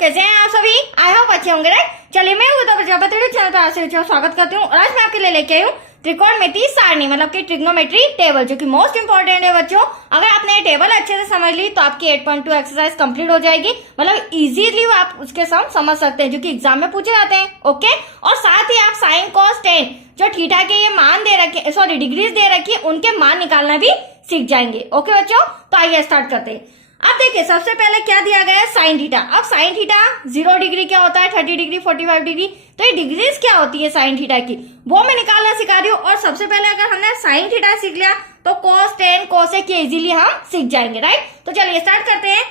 कैसे हैं आप सभी? आई होप अच्छे होंगे राइट। चलिए मैं हूँ प्रजापति चैनल पर आपसे स्वागत करती हूँ और आज मैं आपके लिए लेके आई हूँ त्रिकोणमिति सारणी मतलब कि ट्रिग्नोमेट्री टेबल, जो कि मोस्ट इंपॉर्टेंट है बच्चों। अगर आपने ये टेबल अच्छे से समझ ली तो आपकी 8.2 एक्सरसाइज कंप्लीट हो जाएगी। मतलब इजीली आप उसके सम समझ सकते हैं जो कि एग्जाम में पूछे जाते हैं। ओके, और साथ ही आप साइन कॉस टेन जो थीटा के ये मान दे रखे, सॉरी डिग्रीज दे रखी है, उनके मान निकालना भी सीख जाएंगे। ओके बच्चों, तो आइए स्टार्ट करते हैं। अब देखिए सबसे पहले क्या दिया गया है, साइन थीटा। अब साइन थीटा 0 डिग्री क्या होता है, 30 डिग्री, 45 डिग्री। तो ये डिग्रीज क्या होती है साइन थीटा की, वो मैं निकालना सिखा रही हूँ। और सबसे पहले अगर हमने साइन थीटा सीख लिया तो कॉस टेन कोसेक इजीली हम सीख जाएंगे राइट। तो चलिए स्टार्ट करते हैं।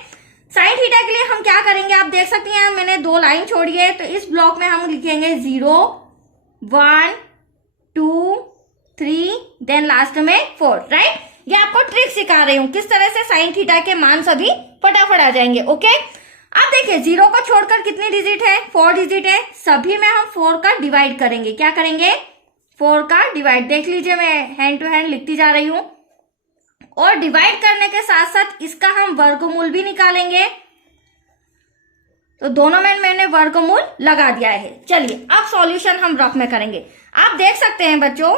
साइन थीटा के लिए हम क्या करेंगे, आप देख सकते हैं मैंने 2 लाइन छोड़ी है। तो इस ब्लॉक में हम लिखेंगे 0, 1, 2, 3 देन लास्ट में 4 राइट। ये आपको ट्रिक सिखा रही हूँ किस तरह से साइन थीटा के मान सभी फटाफट आ जाएंगे। ओके, अब देखिए 0 को छोड़कर कितनी डिजिट है, 4 डिजिट है। सभी में हम 4 का डिवाइड करेंगे। क्या करेंगे, 4 का डिवाइड। देख लीजिए मैं हैंड टू हैंड लिखती जा रही हूँ। और डिवाइड करने के साथ साथ इसका हम वर्गमूल भी निकालेंगे। तो दोनों में मैंने वर्गमूल लगा दिया है। चलिए अब सॉल्यूशन हम रफ में करेंगे। आप देख सकते हैं बच्चों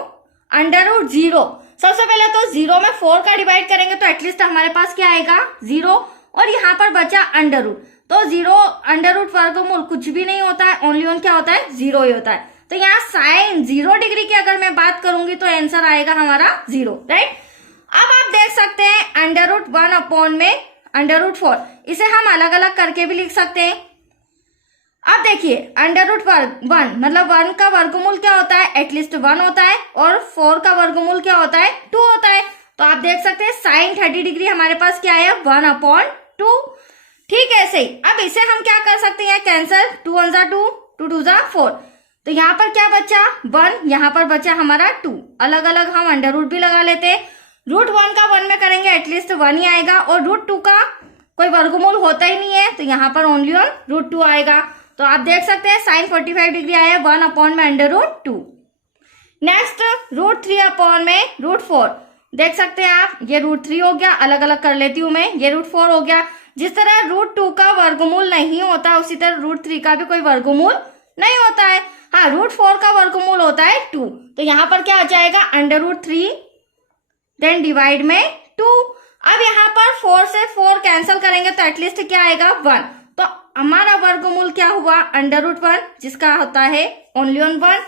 √0, सबसे पहले तो 0 में 4 का डिवाइड करेंगे तो एटलीस्ट हमारे पास क्या आएगा 0। और यहाँ पर बचा √। तो 0 √ वर्गमूल कुछ भी नहीं होता है, ओनली ऑन क्या होता है 0 ही होता है। तो यहाँ साइन 0 डिग्री की अगर मैं बात करूंगी तो आंसर आएगा हमारा 0 राइट। अब आप देख सकते हैं √1 अपॉन में √4, इसे हम अलग अलग करके भी लिख सकते हैं। अब देखिए √1 मतलब 1 का वर्गमूल क्या होता है, एटलीस्ट 1 होता है। और 4 का वर्गमूल क्या होता है, 2 होता है। तो आप देख सकते हैं साइन 30 डिग्री हमारे पास क्या है 1/2। ठीक है, ऐसे ही अब इसे हम क्या कर सकते हैं, कैंसल, 2 1 जा 2, 2 2 जा 4। तो यहाँ पर क्या बचा 1, यहाँ पर बचा हमारा 2। अलग अलग हम √ भी लगा लेते हैं। √1 का 1 में करेंगे एटलीस्ट 1 ही आएगा। और √2 का कोई वर्गमूल होता ही नहीं है तो यहाँ पर ओनली ऑन √2 आएगा। तो आप देख सकते हैं साइन 45 डिग्री आया 1 अपॉन में √2। नेक्स्ट √3 अपॉन में √4, देख सकते हैं आप ये √3 हो गया, अलग अलग कर लेती हूं मैं। ये √4 हो गया। जिस तरह √2 का वर्गमूल नहीं होता उसी तरह √3 का भी कोई वर्गमूल नहीं होता है। हाँ, √4 का वर्गमूल होता है 2। तो यहाँ पर क्या आ जाएगा √3 देन डिवाइड में 2। अब यहाँ पर 4 से 4 कैंसिल करेंगे तो एटलीस्ट क्या आएगा 1। तो हमारा वर्गमूल क्या हुआ √1, जिसका होता है ओनली ऑन 1।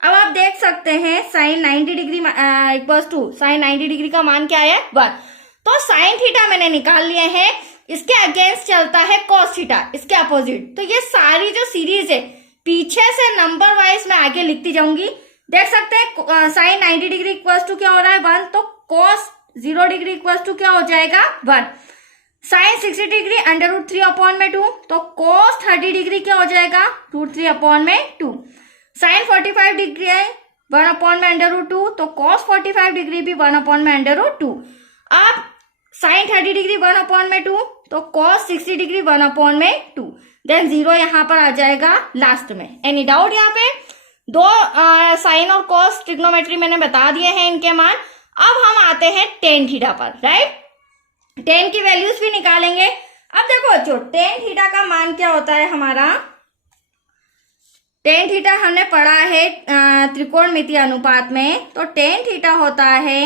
अब आप देख सकते हैं sine 90 degree equals to sine 90 degree का मान क्या है 1। तो साइन थीटा मैंने निकाल लिए हैं, इसके अगेंस्ट चलता है कॉस थीटा, इसके अपोजिट। तो ये सारी जो सीरीज है पीछे से नंबर वाइज मैं आगे लिखती जाऊंगी। देख सकते हैं साइन 90 डिग्री इक्वल्स टू क्या हो रहा है 1, तो कॉस 0 डिग्री इक्वल्स टू क्या हो जाएगा 1। साइन 60 डिग्री √3 अपॉन में 2, तो कॉस 30 डिग्री क्या हो जाएगा √3 अपॉन में 2। साइन 45 डिग्री है 1 अपॉन में √2, तो कॉस 45 डिग्री भी 1 अपॉन में √2। अब साइन 30 डिग्री 1 अपॉन में 2, तो कॉस 60 डिग्री 1 अपॉन में 2। देन 0 यहाँ पर आ जाएगा लास्ट में। Any doubt? यहाँ पे 2 साइन और कॉस ट्रिग्नोमेट्री मैंने बता दिए हैं इनके मान। अब हम आते हैं टेन थीटा पर राइट। टेन की वैल्यूज भी निकालेंगे। अब देखो बच्चों टेन थीटा का मान क्या होता है हमारा, टेन थीटा हमने पढ़ा है त्रिकोणमिति अनुपात में। तो टेन थीटा होता है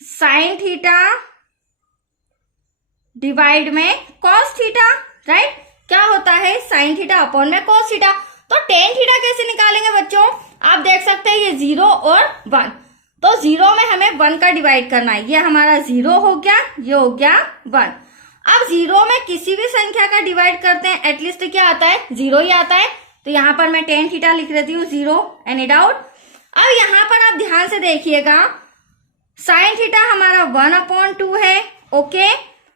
साइन थीटा डिवाइड में कॉस थीटा राइट। क्या होता है साइन थीटा अपॉन में कॉस थीटा। तो टेन थीटा कैसे निकालेंगे बच्चों, आप देख सकते हैं ये 0 और 1। तो 0 में हमें 1 का डिवाइड करना है। ये हमारा 0 हो गया, ये हो गया 1। अब 0 में किसी भी संख्या का डिवाइड करते हैं एटलीस्ट क्या आता है 0 ही आता है। तो यहाँ पर मैं टेन थीटा लिख लेती हूँ 0। Any doubt? अब यहाँ पर आप ध्यान से देखिएगा साइन थीटा हमारा 1/2 है ओके,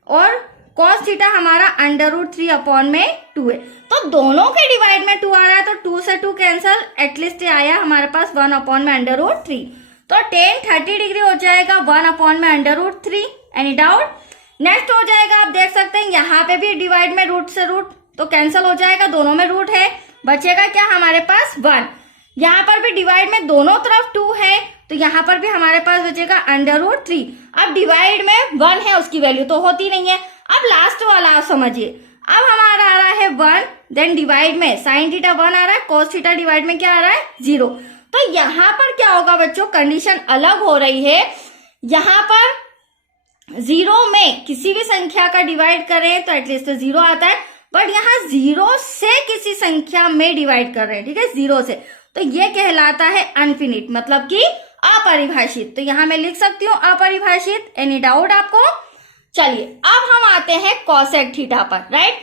और कॉस थीटा हमारा √3 अपॉन में 2 है। तो दोनों के डिवाइड में 2 आ रहा है तो 2 से 2 कैंसल, एटलीस्ट आया हमारे पास 1 अपॉन में √3। तो टेन 30 डिग्री हो जाएगा 1 अपॉन में √3। Any doubt? नेक्स्ट हो जाएगा, आप देख सकते हैं यहाँ पे भी डिवाइड में रूट से रूट तो कैंसिल हो जाएगा, दोनों में रूट है, बचेगा क्या हमारे पास 1। यहाँ पर भी डिवाइड में दोनों तरफ 2 है तो यहाँ पर भी हमारे पास बचेगा √3। अब डिवाइड में 1 है उसकी वैल्यू तो होती नहीं है। अब लास्ट वाला आप समझिए, अब हमारा आ रहा है 1, देन डिवाइड में साइन थीटा 1 आ रहा है, कॉस थीटा डिवाइड में क्या आ रहा है 0। तो यहाँ पर क्या होगा बच्चों, कंडीशन अलग हो रही है। यहाँ पर 0 में किसी भी संख्या का डिवाइड करें तो एटलीस्ट 0 आता है, बट यहाँ 0 से किसी संख्या में डिवाइड कर रहे हैं, ठीक है, 0 से, तो ये कहलाता है अनफिनिट, मतलब कि अपरिभाषित। तो यहाँ मैं लिख सकती हूँ अपरिभाषित। एनी डाउट आपको? चलिए अब हम आते हैं कोसेक थीटा पर, राइट।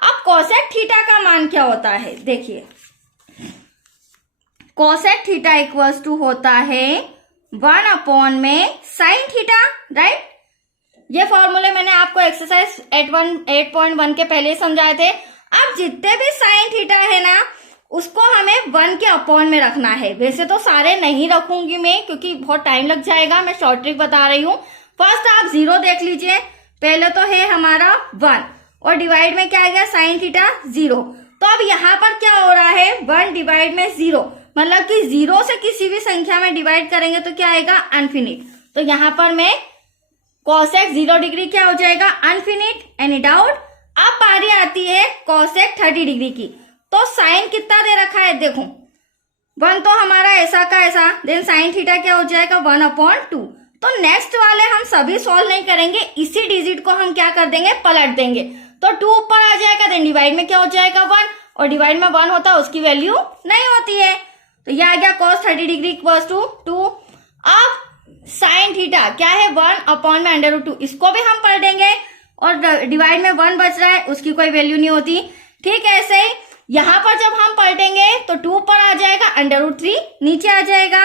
अब कोसेक थीटा का मान क्या होता है, देखिए कोसेक थीटा इक्वल्स टू होता है 1 अपॉन में साइन थीटा, राइट। ये फॉर्मूले मैंने आपको एक्सरसाइज 8.1 के पहले समझाए थे। अब जितने भी साइन थीटा है ना, उसको हमें 1 के अपॉन में रखना है। वैसे तो सारे नहीं रखूंगी मैं, क्योंकि बहुत टाइम लग जाएगा, मैं शॉर्ट ट्रिक बता रही हूँ। फर्स्ट आप 0 देख लीजिए, पहले तो है हमारा 1 और डिवाइड में क्या आएगा साइन थीटा 0। तो अब यहाँ पर क्या हो रहा है, 1 डिवाइड में 0, मतलब कि 0 से किसी भी संख्या में डिवाइड करेंगे तो क्या आएगा अनफिनिट। तो यहाँ पर मैं कोसेक 0 डिग्री क्या हो जाएगा अनफिनिट। Any doubt? अब बारी आती है कोसेक 30 डिग्री की। तो साइन कितना दे रखा है, देखो 1 तो हमारा ऐसा का ऐसा, देन साइन थीटा क्या हो जाएगा 1/2। तो नेक्स्ट वाले हम सभी सॉल्व नहीं करेंगे, इसी डिजिट को हम क्या कर देंगे, पलट देंगे। तो 2 ऊपर आ जाएगा, देन डिवाइड में क्या हो जाएगा 1, और डिवाइड में 1 होता है उसकी वैल्यू नहीं होती है। तो यह आ गया cos 30 डिग्री इक्वल्स टू 2। अब साइन थीटा क्या है 1/√2, इसको भी हम पलटेंगे और डिवाइड में 1 बच रहा है, उसकी कोई वैल्यू नहीं होती। ठीक है, ऐसे ही यहां पर जब हम पलटेंगे तो 2 पर आ जाएगा, √3 नीचे आ जाएगा,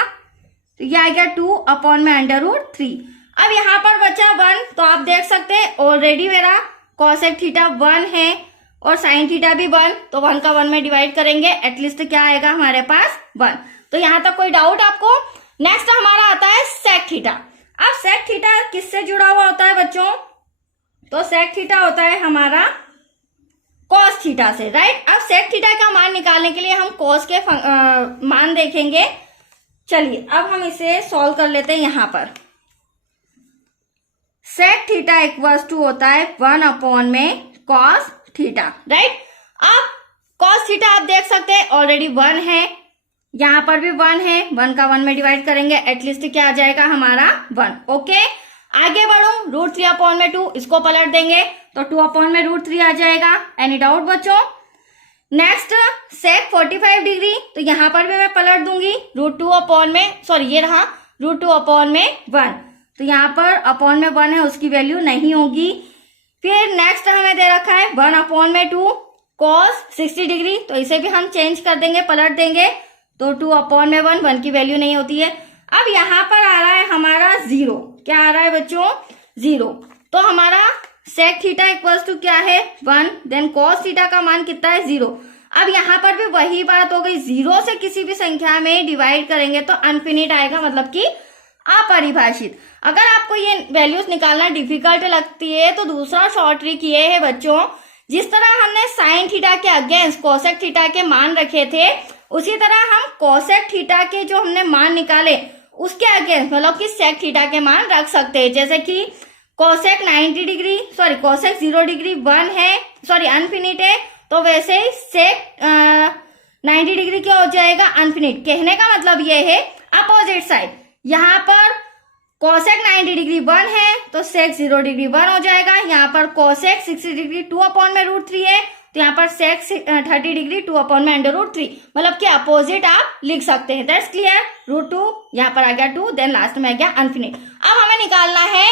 तो यह आ गया 2/√3। अब यहाँ पर बचा 1, तो आप देख सकते हैं ऑलरेडी मेरा कोसेक थीटा 1 है और साइन थीटा भी 1, तो 1 का 1 में डिवाइड करेंगे, एटलीस्ट क्या आएगा हमारे पास 1। तो यहां तक कोई डाउट आपको? नेक्स्ट हमारा आता है सेक थीटा। अब सेक थीटा किससे जुड़ा हुआ होता है बच्चों? तो सेक थीटा होता है हमारा कॉस थीटा से, राइट। अब सेक थीटा का मान निकालने के लिए हम कॉस के मान देखेंगे। चलिए अब हम इसे सॉल्व कर लेते हैं। यहां पर सेक थीटा इक्वल्स टू होता है 1 अपॉन में कॉस थीटा, राइट। अब कॉस थीटा आप देख सकते हैं ऑलरेडी 1 है, यहां पर भी 1 है, 1 का 1 में डिवाइड करेंगे, एटलीस्ट क्या आ जाएगा हमारा 1। ओके, आगे बढ़ो, √3/2 इसको पलट देंगे तो 2/√3 आ जाएगा। एनी डाउट बच्चों? नेक्स्ट सेक 45 डिग्री, तो यहां पर भी मैं पलट दूंगी, ये रहा √2/1, तो यहां पर अपॉन में 1 है, उसकी वैल्यू नहीं होगी। फिर नेक्स्ट हमें दे रखा है 1/2 कॉस 60 डिग्री, तो इसे भी हम चेंज कर देंगे, पलट देंगे, तो 2/1, 1 की वैल्यू नहीं होती है। अब यहां पर आ रहा है हमारा 0, क्या आ रहा है बच्चों 0, तो हमारा सेक थीटा इक्वल्स टू क्या है 1, देन कॉस थीटा का मान कितना है 0। अब यहां पर भी वही बात हो गई, 0 से किसी भी संख्या में डिवाइड करेंगे तो अनफिनिट आएगा, मतलब कि अपरिभाषित। अगर आपको ये वैल्यूज निकालना डिफिकल्ट लगती है तो दूसरा शॉर्ट ट्रिक ये है बच्चों, जिस तरह हमने साइन थीटा के अगेंस्ट कोसेक थीटा के मान रखे थे, उसी तरह हम कोसेक थीटा के जो हमने मान निकाले उसके अगेंस्ट, मतलब कि सेक थीटा के मान रख सकते हैं। जैसे कि कोसेक 0 डिग्री 1 है, अनफिनिट है, तो वैसे ही सेक 90 डिग्री क्या हो जाएगा अनफिनिट। कहने का मतलब ये है अपोजिट साइड, यहाँ पर कोसेक 90 डिग्री 1 है तो सेक 0 डिग्री 1 हो जाएगा। यहाँ पर कोसेक 60 डिग्री 2/√3 है, तो यहाँ पर सेक 30 डिग्री 2/√3, मतलब कि अपोजिट आप लिख सकते हैं। That's clear. √2 यहाँ पर आ गया 2, देन लास्ट में आ गया अनफिनिट। अब हमें निकालना है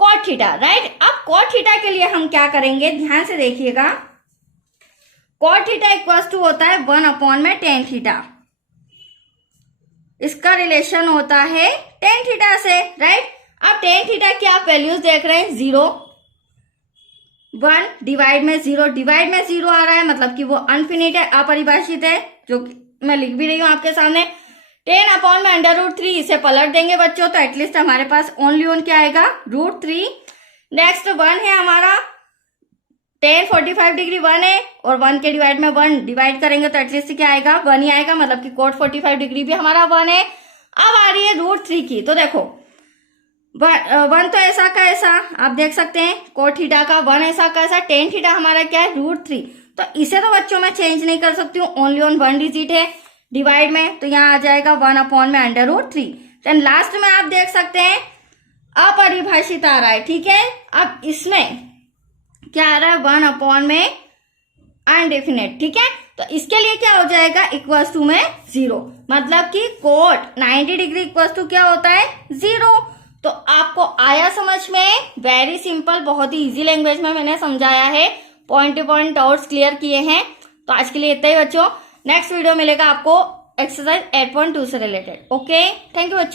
कॉट थीटा, राइट। अब कॉट थीटा के लिए हम क्या करेंगे, ध्यान से देखिएगा। कॉट थीटा इक्वल्स टू होता है 1/tan थीटा, इसका रिलेशन होता है tan थीटा से, राइट। अब tan थीटा की आप वैल्यूज देख रहे हैं 0, 1 डिवाइड में 0 आ रहा है, मतलब कि वो अनफिनिट है, अपरिभाषित है, जो मैं लिख भी रही हूं आपके सामने। 10/√3 इसे पलट देंगे बच्चों, तो एटलीस्ट हमारे पास ओनली क्या आएगा √3। नेक्स्ट 1 है हमारा, tan 45 डिग्री 1 है, और 1 के डिवाइड में 1 डिवाइड करेंगे तो एटलीस्ट क्या आएगा 1 ही आएगा, मतलब कि cot 45 डिग्री भी हमारा 1 है। अब आ रही है √3 की, तो देखो वन तो ऐसा का ऐसा आप देख सकते हैं, कोट थीटा का, वन ऐसा का ऐसा, टेन थीटा हमारा क्या है √3। तो इसे तो बच्चों मैं चेंज नहीं कर सकती हूँ, ओनली ऑन वन डिजिट है डिवाइड में, तो यहाँ आ जाएगा 1 में √3। देन लास्ट में आप देख सकते हैं अपरिभाषित आ रहा है, ठीक है। अब इसमें क्या आ रहा है 1 में अनडेफिनेट, ठीक है। तो इसके लिए क्या हो जाएगा इक्वल्स टू में 0, मतलब कि कोट 90 डिग्री इक्वल्स टू क्या होता है 0। तो आपको आया समझ में, वेरी सिंपल, बहुत ही इजी लैंग्वेज में मैंने समझाया है, point two point doubts clear किए हैं। तो आज के लिए इतना ही बच्चों, नेक्स्ट वीडियो मिलेगा आपको एक्सरसाइज 8.2 से रिलेटेड। ओके, थैंक यू बच्चों।